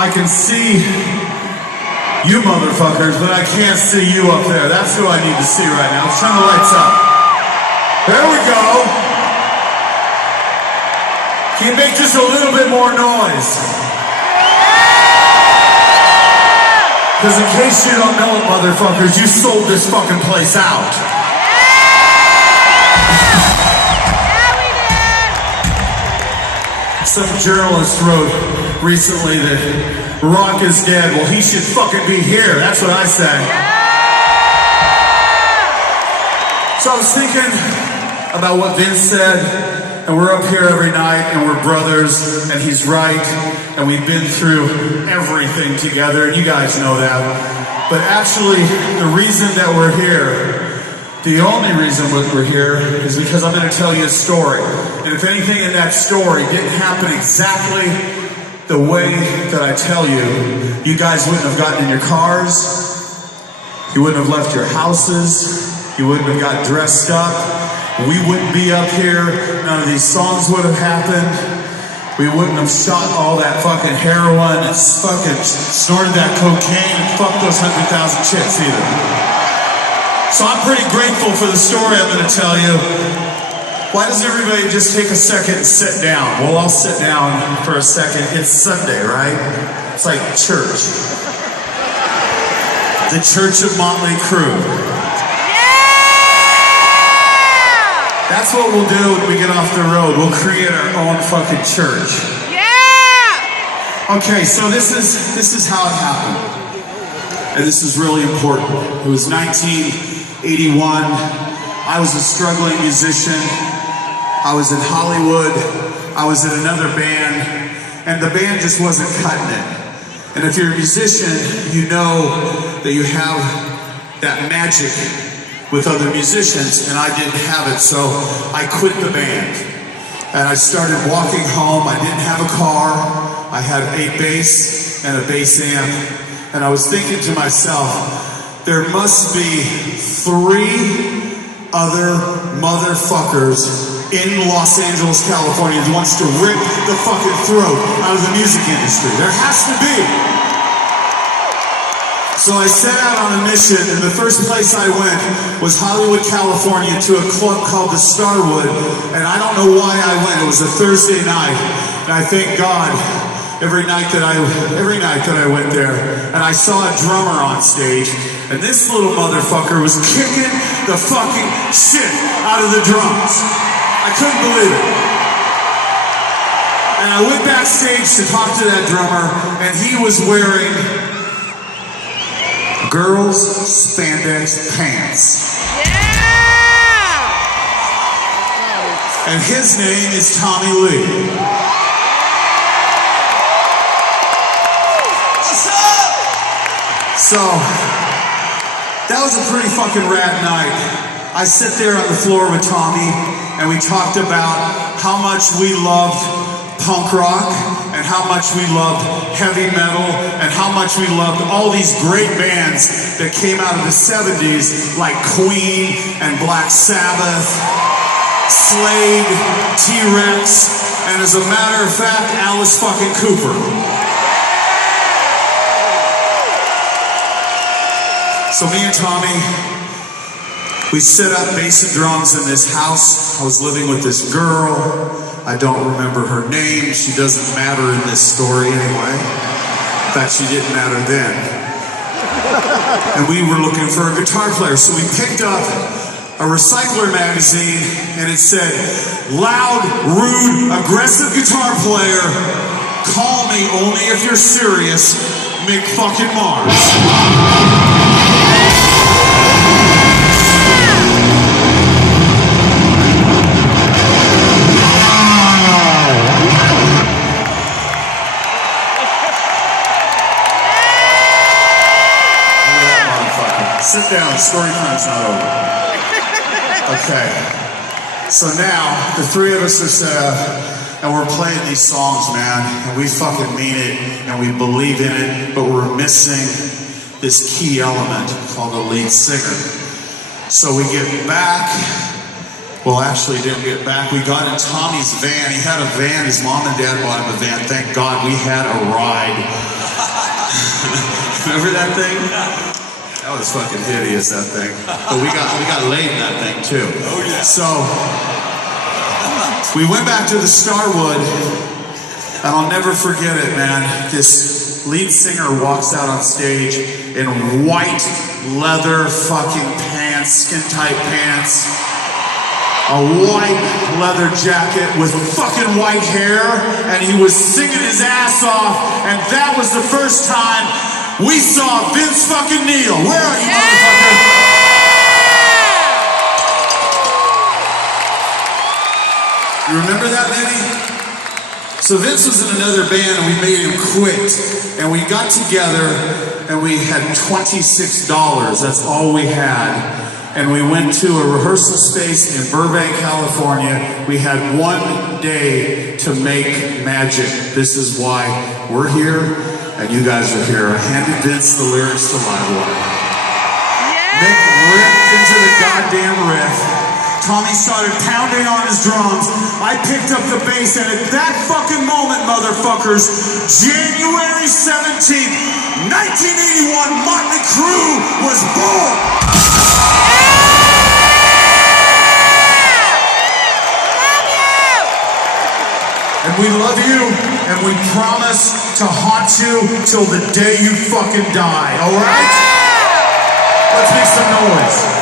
I can see you motherfuckers, but I can't see you up there. That's who I need to see right now. Let's turn the lights up. There we go. Can you make just a little bit more noise? Because in case you don't know it, motherfuckers, you sold this fucking place out. Some journalist wrote recently that rock is dead. Well, he should fucking be here. That's what I say. So I was thinking about what Vince said, and we're up here every night, and we're brothers, and he's right, and we've been through everything together, and you guys know that. But actually, the reason that we're here, the only reason we're here is because I'm going to tell you a story. And if anything in that story didn't happen exactly the way that I tell you, you guys wouldn't have gotten in your cars, you wouldn't have left your houses, you wouldn't have got dressed up, we wouldn't be up here, none of these songs would have happened, we wouldn't have shot all that fucking heroin and fucking snorted that cocaine and fucked those 100,000 chicks either. So I'm pretty grateful for the story I'm going to tell you. Why does everybody just take a second and sit down? Well, I'll sit down for a second. It's Sunday, right? It's like church. The Church of Motley Crue. Yeah! That's what we'll do when we get off the road. We'll create our own fucking church. Yeah! Okay, so this is how it happened. And this is really important. It was 1981. I was a struggling musician. I was in Hollywood. I was in another band. And the band just wasn't cutting it. And if you're a musician, you know that you have that magic with other musicians. And I didn't have it, so I quit the band. And I started walking home. I didn't have a car. I had a bass and a bass amp. And I was thinking to myself, there must be 3 other motherfuckers in Los Angeles, California who wants to rip the fucking throat out of the music industry. There has to be. So I set out on a mission, and the first place I went was Hollywood, California, to a club called the Starwood. And I don't know why I went. It was a Thursday night, and I thank God every night that I went there, and I saw a drummer on stage, and this little motherfucker was kicking the fucking shit out of the drums. I couldn't believe it. And I went backstage to talk to that drummer, and he was wearing girls' spandex pants. Yeah! And his name is Tommy Lee. So, that was a pretty fucking rad night. I sat there on the floor with Tommy, and we talked about how much we loved punk rock, and how much we loved heavy metal, and how much we loved all these great bands that came out of the 70s, like Queen and Black Sabbath, Slade, T-Rex, and as a matter of fact, Alice fucking Cooper. So me and Tommy, we set up bass and drums in this house. I was living with this girl. I don't remember her name. She doesn't matter in this story anyway. In fact, she didn't matter then. And we were looking for a guitar player. So we picked up a Recycler magazine, and it said, "Loud, rude, aggressive guitar player. Call me only if you're serious. Mick fucking Mars." Sit down, story time's not over. Okay. So now, the 3 of us are set up, and we're playing these songs, man, and we fucking mean it, and we believe in it, but we're missing this key element called the lead singer. So we get back, well, actually didn't get back, we got in Tommy's van. He had a van, his mom and dad bought him a van. Thank God we had a ride. Remember that thing? That was fucking hideous, that thing. But we got laid in that thing too. Oh yeah. So we went back to the Starwood, and I'll never forget it, man. This lead singer walks out on stage in white leather fucking pants, skin tight pants, a white leather jacket with fucking white hair, and he was singing his ass off, and that was the first time we saw Vince fucking Neil. Where are you, motherfucker? You remember that, Vinny? So Vince was in another band, and we made him quit, and we got together, and we had $26. That's all we had. And we went to a rehearsal space in Burbank, California. We had one day to make magic. This is why we're here, and you guys are here. I handed Vince the lyrics to Live Wire. Yeah! Nick ripped into the goddamn riff. Tommy started pounding on his drums. I picked up the bass, and at that fucking moment, motherfuckers, January 17th, 1981, Motley Crue was born! And we love you, and we promise to haunt you till the day you fucking die, all right? Let's make some noise.